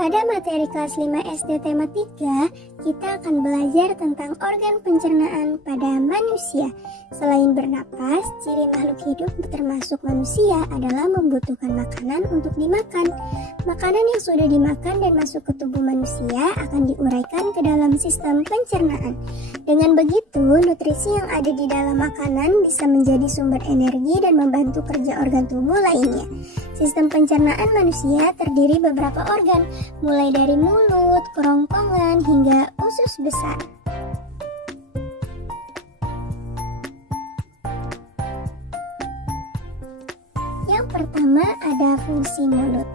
Pada materi kelas 5 SD tema 3, kita akan belajar tentang organ pencernaan pada manusia. Selain bernapas, ciri makhluk hidup termasuk manusia adalah membutuhkan makanan untuk dimakan. Makanan yang sudah dimakan dan masuk ke tubuh manusia akan diuraikan ke dalam sistem pencernaan. Dengan begitu, nutrisi yang ada di dalam makanan bisa menjadi sumber energi dan membantu kerja organ tubuh lainnya. Sistem pencernaan manusia terdiri beberapa organ, mulai dari mulut, kerongkongan, hingga usus besar. Yang pertama ada fungsi mulut.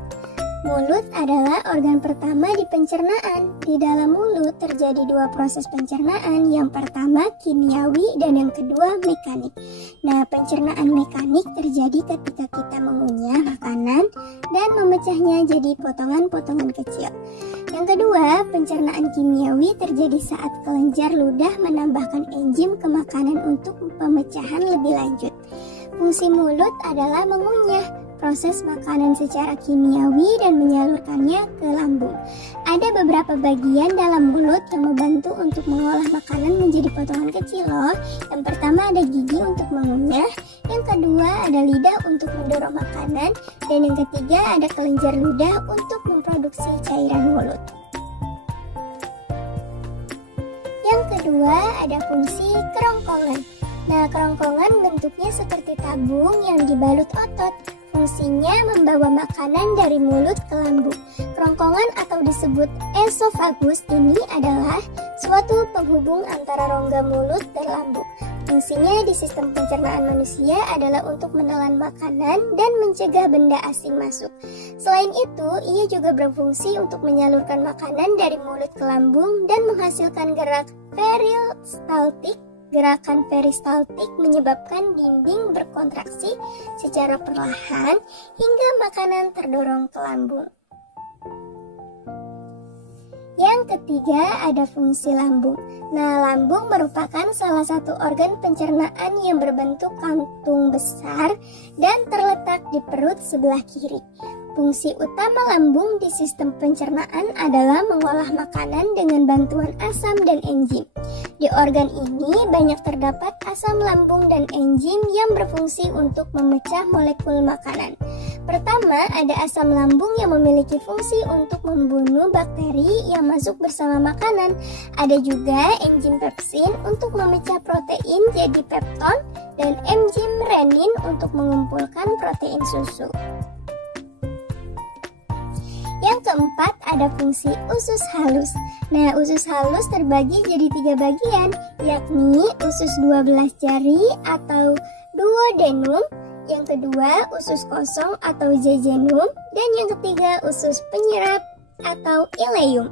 Mulut adalah organ pertama di pencernaan. Di dalam mulut terjadi dua proses pencernaan, yang pertama kimiawi dan yang kedua mekanik. Nah, pencernaan mekanik terjadi ketika kita mengunyah makanan dan memecahnya jadi potongan-potongan kecil. Yang kedua, pencernaan kimiawi terjadi saat kelenjar ludah menambahkan enzim ke makanan untuk pemecahan lebih lanjut. Fungsi mulut adalah mengunyah, proses makanan secara kimiawi dan menyalurkannya ke lambung. Ada beberapa bagian dalam mulut yang membantu untuk mengolah makanan menjadi potongan kecil loh. Yang pertama ada gigi untuk mengunyah, yang kedua ada lidah untuk mendorong makanan, dan yang ketiga ada kelenjar ludah untuk memproduksi cairan mulut. Yang kedua ada fungsi kerongkongan. Nah, kerongkongan bentuknya seperti tabung yang dibalut otot. Fungsinya membawa makanan dari mulut ke lambung. Kerongkongan atau disebut esofagus ini adalah suatu penghubung antara rongga mulut dan lambung. Fungsinya di sistem pencernaan manusia adalah untuk menelan makanan dan mencegah benda asing masuk. Selain itu, ia juga berfungsi untuk menyalurkan makanan dari mulut ke lambung dan menghasilkan gerak peristaltik. Gerakan peristaltik menyebabkan dinding berkontraksi secara perlahan hingga makanan terdorong ke lambung. Yang ketiga ada fungsi lambung. Nah, lambung merupakan salah satu organ pencernaan yang berbentuk kantung besar dan terletak di perut sebelah kiri. Fungsi utama lambung di sistem pencernaan adalah mengolah makanan dengan bantuan asam dan enzim. Di organ ini banyak terdapat asam lambung dan enzim yang berfungsi untuk memecah molekul makanan. Pertama, ada asam lambung yang memiliki fungsi untuk membunuh bakteri yang masuk bersama makanan. Ada juga enzim pepsin untuk memecah protein jadi pepton dan enzim renin untuk mengumpulkan protein susu. Yang keempat ada fungsi usus halus. Nah, usus halus terbagi jadi 3 bagian, yakni usus 12 jari atau duodenum, yang kedua usus kosong atau jejunum, dan yang ketiga usus penyerap atau ileum.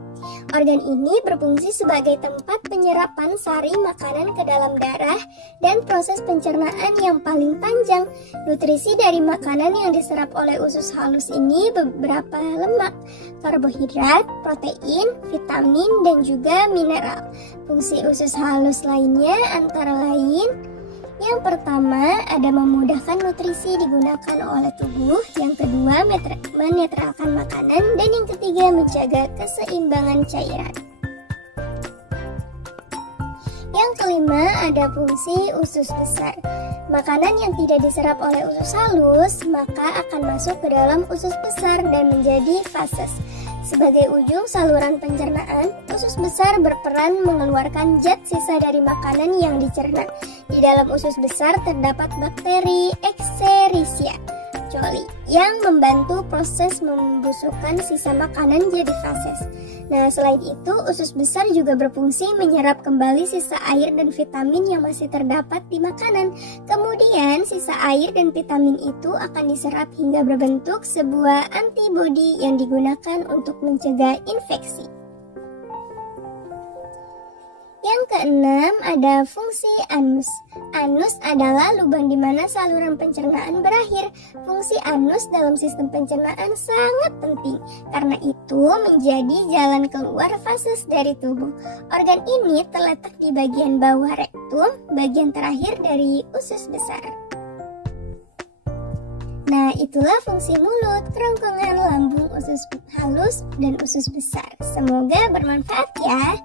Organ ini berfungsi sebagai tempat penyerapan sari makanan ke dalam darah dan proses pencernaan yang paling panjang. Nutrisi dari makanan yang diserap oleh usus halus ini beberapa lemak, karbohidrat, protein, vitamin, dan juga mineral. Fungsi usus halus lainnya antara lain: yang pertama ada memudahkan nutrisi digunakan oleh tubuh, yang kedua menetralkan makanan, dan yang ketiga menjaga keseimbangan cairan. Yang kelima ada fungsi usus besar. Makanan yang tidak diserap oleh usus halus maka akan masuk ke dalam usus besar dan menjadi fases. Sebagai ujung saluran pencernaan, usus besar berperan mengeluarkan zat sisa dari makanan yang dicerna. Di dalam usus besar terdapat bakteri Escherichia coli yang membantu proses membusukkan sisa makanan jadi fases. Nah, selain itu, usus besar juga berfungsi menyerap kembali sisa air dan vitamin yang masih terdapat di makanan. Kemudian, sisa air dan vitamin itu akan diserap hingga berbentuk sebuah antibodi yang digunakan untuk mencegah infeksi. Yang keenam ada fungsi anus. Anus adalah lubang di mana saluran pencernaan berakhir. Fungsi anus dalam sistem pencernaan sangat penting, karena itu menjadi jalan keluar fases dari tubuh. Organ ini terletak di bagian bawah rektum, bagian terakhir dari usus besar. Nah, itulah fungsi mulut, kerongkongan lambung, usus halus, dan usus besar. Semoga bermanfaat ya.